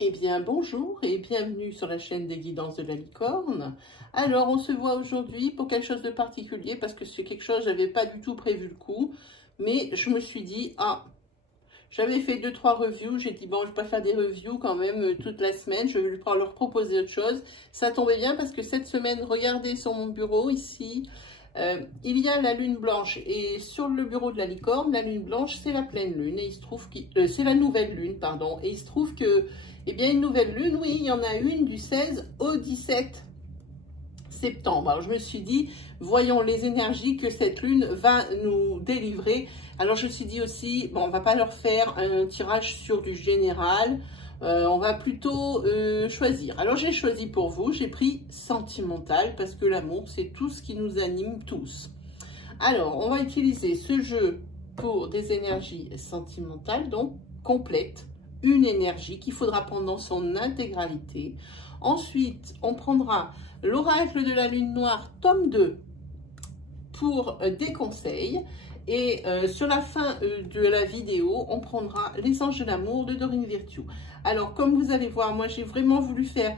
Eh bien, bonjour et bienvenue sur la chaîne des guidances de la licorne. Alors, on se voit aujourd'hui pour quelque chose de particulier parce que c'est quelque chose, j'avais pas du tout prévu le coup, mais je me suis dit, j'avais fait 2-3 reviews, j'ai dit, bon, je vais pas faire des reviews quand même toute la semaine, je vais leur proposer autre chose. Ça tombait bien parce que cette semaine, regardez sur mon bureau ici, il y a la lune blanche et sur le bureau de la licorne, la lune blanche, c'est la pleine lune et il se trouve que c'est la nouvelle lune, pardon, et il se trouve que eh bien, une nouvelle lune, oui, il y en a une du 16 au 17 septembre. Alors, je me suis dit, voyons les énergies que cette lune va nous délivrer. Alors, je me suis dit aussi, bon, on va pas leur faire un tirage sur du général. On va plutôt choisir. Alors, j'ai choisi pour vous, j'ai pris sentimental parce que l'amour, c'est tout ce qui nous anime tous. Alors, on va utiliser ce jeu pour des énergies sentimentales, donc complètes. Une énergie qu'il faudra prendre dans son intégralité. Ensuite, on prendra l'oracle de la lune noire, tome 2, pour des conseils. Et sur la fin de la vidéo, on prendra les anges de l'amour de Dorine Virtue. Alors, comme vous allez voir, moi, j'ai vraiment voulu faire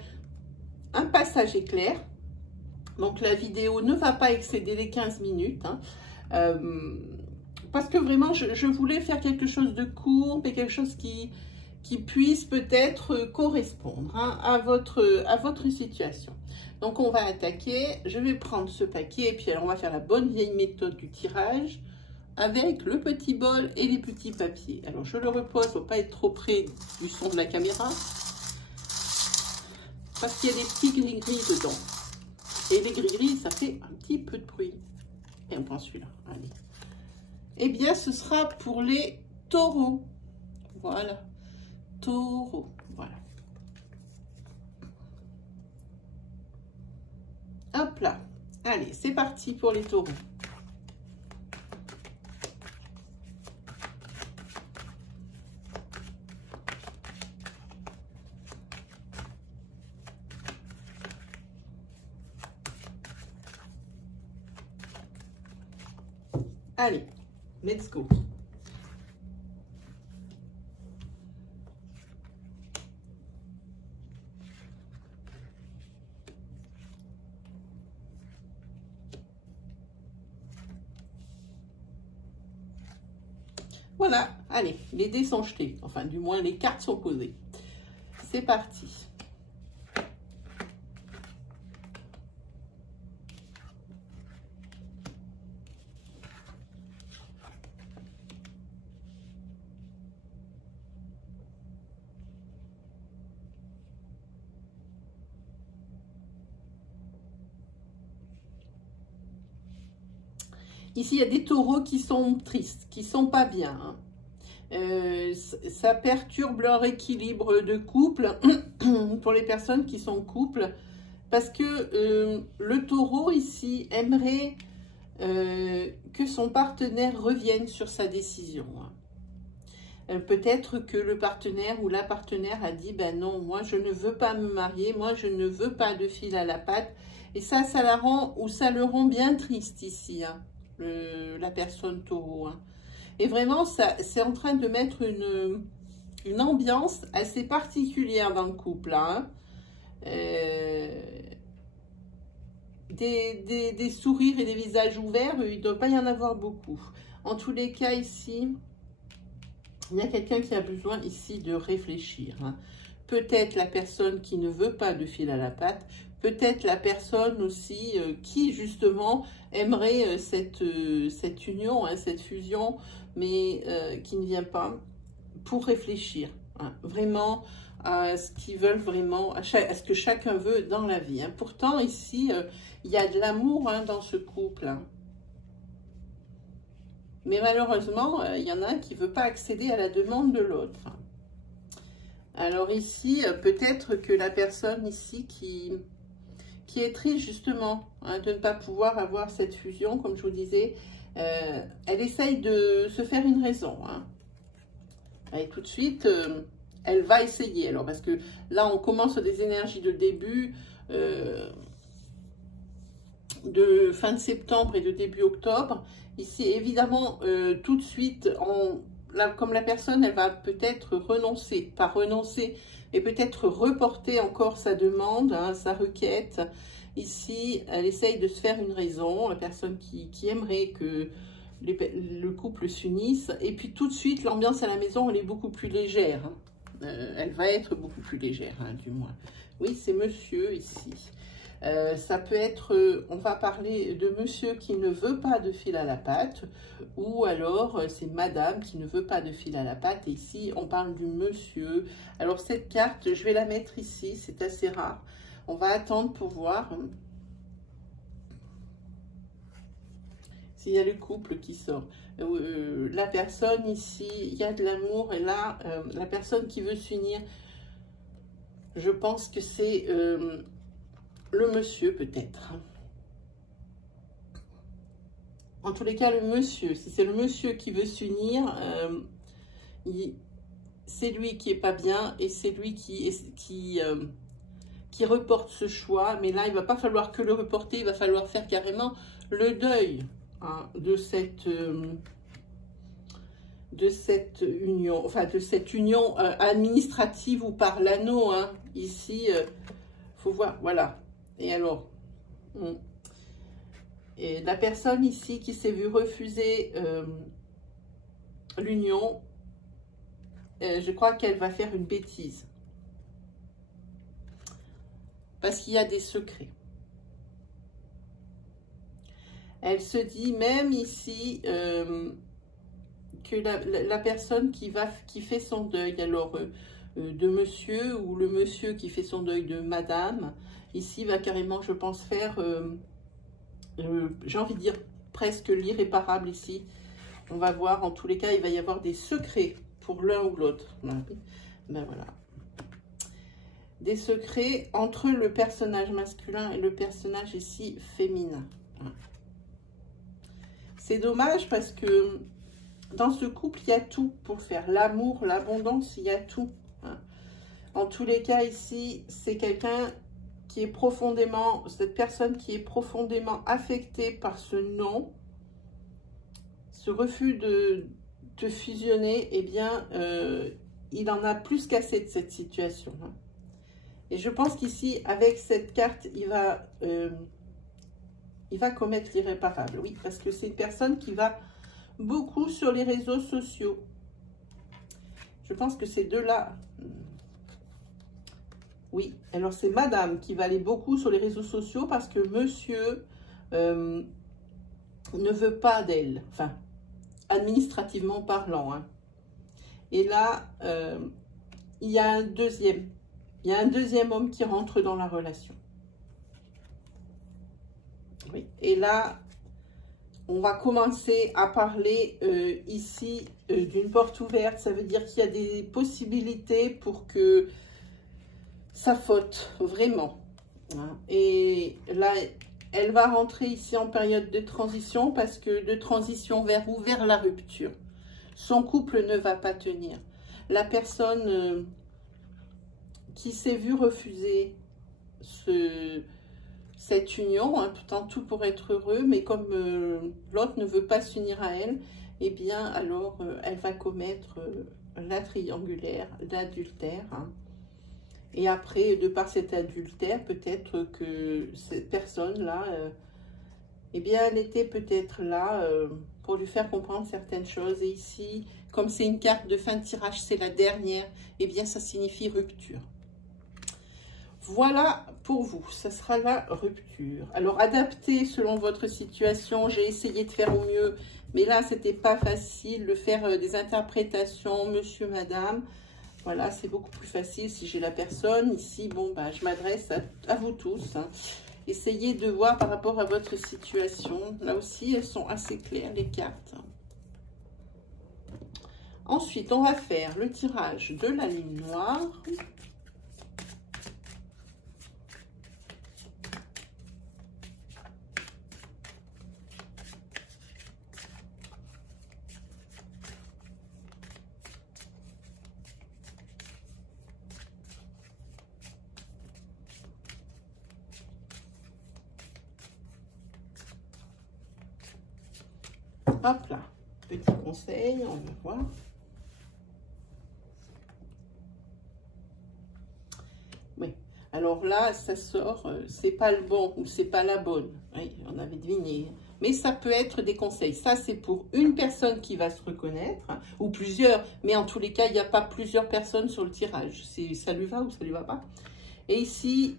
un passage éclair. Donc, la vidéo ne va pas excéder les 15 minutes. Parce que vraiment, je voulais faire quelque chose de court, mais quelque chose qui puisse peut-être correspondre à votre situation. Donc, on va attaquer. Je vais prendre ce paquet et puis alors, on va faire la bonne vieille méthode du tirage avec le petit bol et les petits papiers. Alors, je le repose pour ne pas être trop près du son de la caméra parce qu'il y a des petits gris-gris dedans. Et les gris-gris, ça fait un petit peu de bruit. Et on prend celui-là. Allez. Eh bien, ce sera pour les taureaux. Voilà. Taureau, voilà. Hop là. Allez, c'est parti pour les taureaux. Allez, let's go. Voilà, allez, les dés sont jetés. Enfin, du moins, les cartes sont posées. C'est parti. Ici, il y a des taureaux qui sont tristes, qui sont pas bien. Ça perturbe leur équilibre de couple pour les personnes qui sont en couple. Parce que le taureau ici aimerait que son partenaire revienne sur sa décision. Peut-être que le partenaire ou la partenaire a dit, ben non, moi je ne veux pas me marier, moi je ne veux pas de fil à la patte. Et ça la rend, ou ça le rend bien triste ici, hein, la personne taureau. Hein. Et vraiment, c'est en train de mettre une ambiance assez particulière dans le couple. Hein. Des sourires et des visages ouverts, il ne doit pas y en avoir beaucoup. En tous les cas, ici, il y a quelqu'un qui a besoin ici de réfléchir. Hein. Peut-être la personne qui ne veut pas de fil à la patte, peut-être la personne aussi qui, justement, aimerait cette union, hein, cette fusion, mais qui ne vient pas pour réfléchir. Hein. Vraiment, à ce qu'ils veulent vraiment, à ce que chacun veut dans la vie. Hein. Pourtant, ici, il y a de l'amour hein, dans ce couple. Hein. Mais malheureusement, il y en a un qui ne veut pas accéder à la demande de l'autre. Hein. Alors ici, peut-être que la personne ici qui est triste justement hein, de ne pas pouvoir avoir cette fusion, comme je vous disais, elle essaye de se faire une raison. Hein. Et tout de suite... elle va essayer, alors, parce que là, on commence des énergies de début, de fin de septembre et de début octobre. Ici, évidemment, tout de suite, là, comme la personne, elle va peut-être renoncer, pas renoncer, mais peut-être reporter encore sa demande, hein, sa requête. Ici, elle essaye de se faire une raison, la personne qui aimerait que le couple s'unisse. Et puis tout de suite, l'ambiance à la maison, elle est beaucoup plus légère. Hein. Elle va être beaucoup plus légère, hein, du moins. Oui, c'est monsieur ici. Ça peut être, on va parler de monsieur qui ne veut pas de fil à la patte, ou alors c'est madame qui ne veut pas de fil à la patte. Et ici, on parle du monsieur. Alors cette carte, je vais la mettre ici, c'est assez rare. On va attendre pour voir s'il y a le couple qui sort. La personne ici, il y a de l'amour, et là, la personne qui veut s'unir, je pense que c'est... le monsieur peut-être. En tous les cas, le monsieur, si c'est le monsieur qui veut s'unir, c'est lui qui est pas bien et c'est lui qui reporte ce choix. Mais là, il va pas falloir que le reporter, il va falloir faire carrément le deuil, hein, de cette union, enfin de cette union administrative ou par l'anneau. Hein. Ici, faut voir, voilà. Et alors, et la personne ici qui s'est vue refuser l'union, je crois qu'elle va faire une bêtise. Parce qu'il y a des secrets. Elle se dit même ici que la personne qui fait son deuil, alors de monsieur, ou le monsieur qui fait son deuil de madame, ici va carrément, je pense, faire, j'ai envie de dire, presque l'irréparable ici. On va voir, en tous les cas, il va y avoir des secrets pour l'un ou l'autre. Ben voilà. Des secrets entre le personnage masculin et le personnage ici féminin. C'est dommage parce que dans ce couple, il y a tout pour faire. L'amour, l'abondance, il y a tout. En tous les cas, ici, c'est quelqu'un qui est profondément, cette personne qui est profondément affectée par ce non, ce refus de fusionner, eh bien, il en a plus qu'assez de cette situation. Et je pense qu'ici, avec cette carte, il va commettre l'irréparable. Oui, parce que c'est une personne qui va beaucoup sur les réseaux sociaux. Je pense que ces deux-là... Oui, alors c'est madame qui va aller beaucoup sur les réseaux sociaux parce que monsieur ne veut pas d'elle, enfin, administrativement parlant. Hein. Et là, il y a un deuxième homme qui rentre dans la relation. Oui. Et là, on va commencer à parler ici d'une porte ouverte. Ça veut dire qu'il y a des possibilités pour que ça faute, vraiment. Et là, elle va rentrer ici en période de transition parce que de transition vers où? Vers la rupture. Son couple ne va pas tenir. La personne qui s'est vue refuser cette union, hein, tout en tout pour être heureux, mais comme l'autre ne veut pas s'unir à elle, eh bien, alors, elle va commettre la triangulaire, l'adultère. Hein. Et après, de par cet adultère, peut-être que cette personne-là, eh bien, elle était peut-être là pour lui faire comprendre certaines choses. Et ici, comme c'est une carte de fin de tirage, c'est la dernière, eh bien, ça signifie rupture. Voilà pour vous, ça sera la rupture. Alors, adaptez selon votre situation. J'ai essayé de faire au mieux, mais là, c'était pas facile de faire des interprétations, monsieur, madame. Voilà, c'est beaucoup plus facile si j'ai la personne. Ici, bon, bah, je m'adresse à vous tous. Hein. Essayez de voir par rapport à votre situation. Là aussi, elles sont assez claires, les cartes. Ensuite, on va faire le tirage de la lune noire. Hop là, petit conseil, on va voir. Alors là, ça sort, c'est pas le bon ou c'est pas la bonne. Oui, on avait deviné. Mais ça peut être des conseils. Ça, c'est pour une personne qui va se reconnaître, hein, ou plusieurs. Mais en tous les cas, il n'y a pas plusieurs personnes sur le tirage. Ça lui va ou ça lui va pas. Et ici,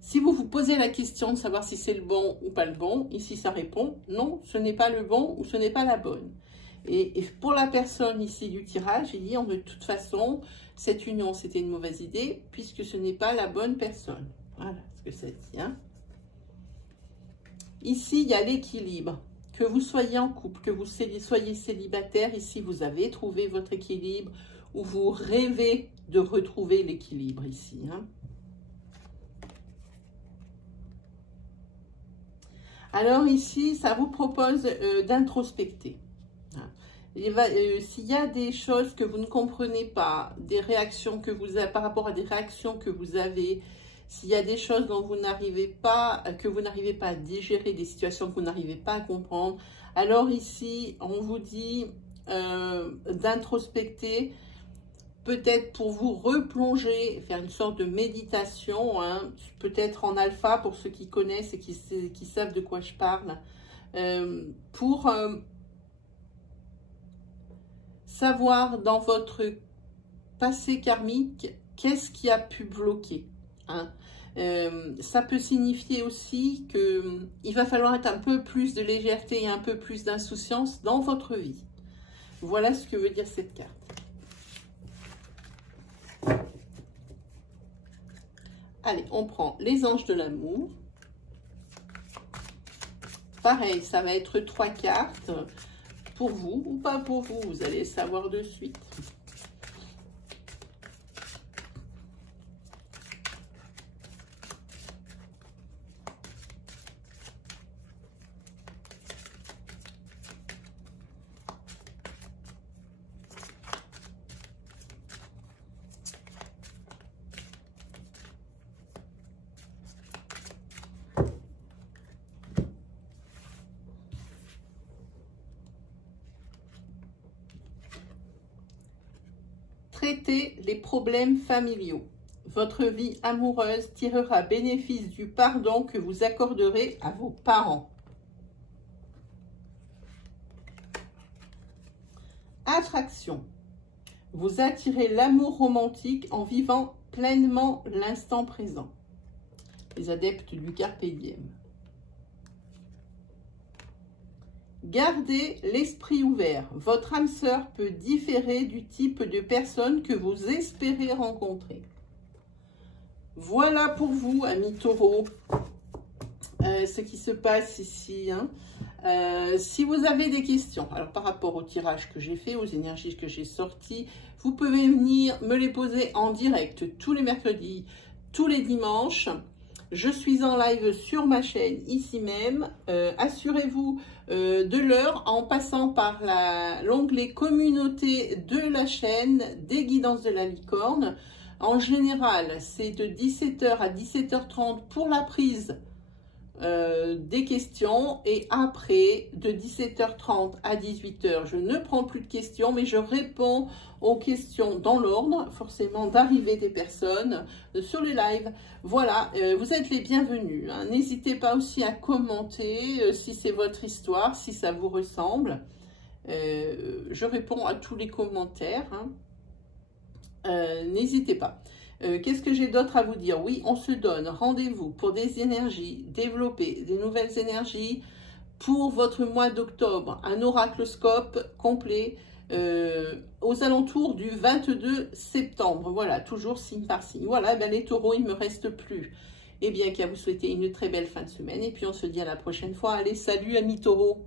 si vous vous posez la question de savoir si c'est le bon ou pas le bon, ici, ça répond non, ce n'est pas le bon ou ce n'est pas la bonne. Et pour la personne ici du tirage, il dit, de toute façon, cette union, c'était une mauvaise idée, puisque ce n'est pas la bonne personne. Voilà ce que ça dit. Hein. Ici, il y a l'équilibre. Que vous soyez en couple, que vous soyez célibataire, ici, vous avez trouvé votre équilibre, ou vous rêvez de retrouver l'équilibre ici. Hein. Alors ici, ça vous propose d'introspecter. S'il y a des choses que vous ne comprenez pas, des réactions que vous avez par rapport à des réactions que vous avez, s'il y a des choses dont vous n'arrivez pas, à digérer, des situations que vous n'arrivez pas à comprendre, alors ici, on vous dit d'introspecter, peut-être pour vous replonger, faire une sorte de méditation, hein, peut-être en alpha pour ceux qui connaissent et qui savent de quoi je parle, pour savoir dans votre passé karmique, qu'est-ce qui a pu bloquer. Hein. Ça peut signifier aussi qu'il va falloir être un peu plus de légèreté et un peu plus d'insouciance dans votre vie. Voilà ce que veut dire cette carte. Allez, on prend les anges de l'amour. Pareil, ça va être 3 cartes pour vous ou pas pour vous. Vous allez le savoir de suite. Traitez les problèmes familiaux. Votre vie amoureuse tirera bénéfice du pardon que vous accorderez à vos parents. Attraction. Vous attirez l'amour romantique en vivant pleinement l'instant présent. Les adeptes du Carpe Diem. Gardez l'esprit ouvert. Votre âme sœur peut différer du type de personne que vous espérez rencontrer. Voilà pour vous, amis taureaux, ce qui se passe ici. Hein. Si vous avez des questions, alors par rapport au tirage que j'ai fait, aux énergies que j'ai sorties, vous pouvez venir me les poser en direct tous les mercredis, tous les dimanches. Je suis en live sur ma chaîne ici même. Assurez-vous de l'heure en passant par l'onglet communauté de la chaîne des guidances de la licorne. En général, c'est de 17h à 17h30 pour la prise des questions et après de 17h30 à 18h je ne prends plus de questions mais je réponds aux questions dans l'ordre forcément d'arrivée des personnes sur le live. Voilà, vous êtes les bienvenus, hein. N'hésitez pas aussi à commenter si c'est votre histoire, si ça vous ressemble. Je réponds à tous les commentaires, hein. N'hésitez pas. Qu'est-ce que j'ai d'autre à vous dire? Oui, on se donne rendez-vous pour des énergies, développer des nouvelles énergies pour votre mois d'octobre. Un oracloscope complet aux alentours du 22 septembre. Voilà, toujours signe par signe. Voilà, ben les taureaux, il ne me reste plus. Eh bien, qu'à vous souhaiter une très belle fin de semaine. Et puis, on se dit à la prochaine fois. Allez, salut amis taureaux!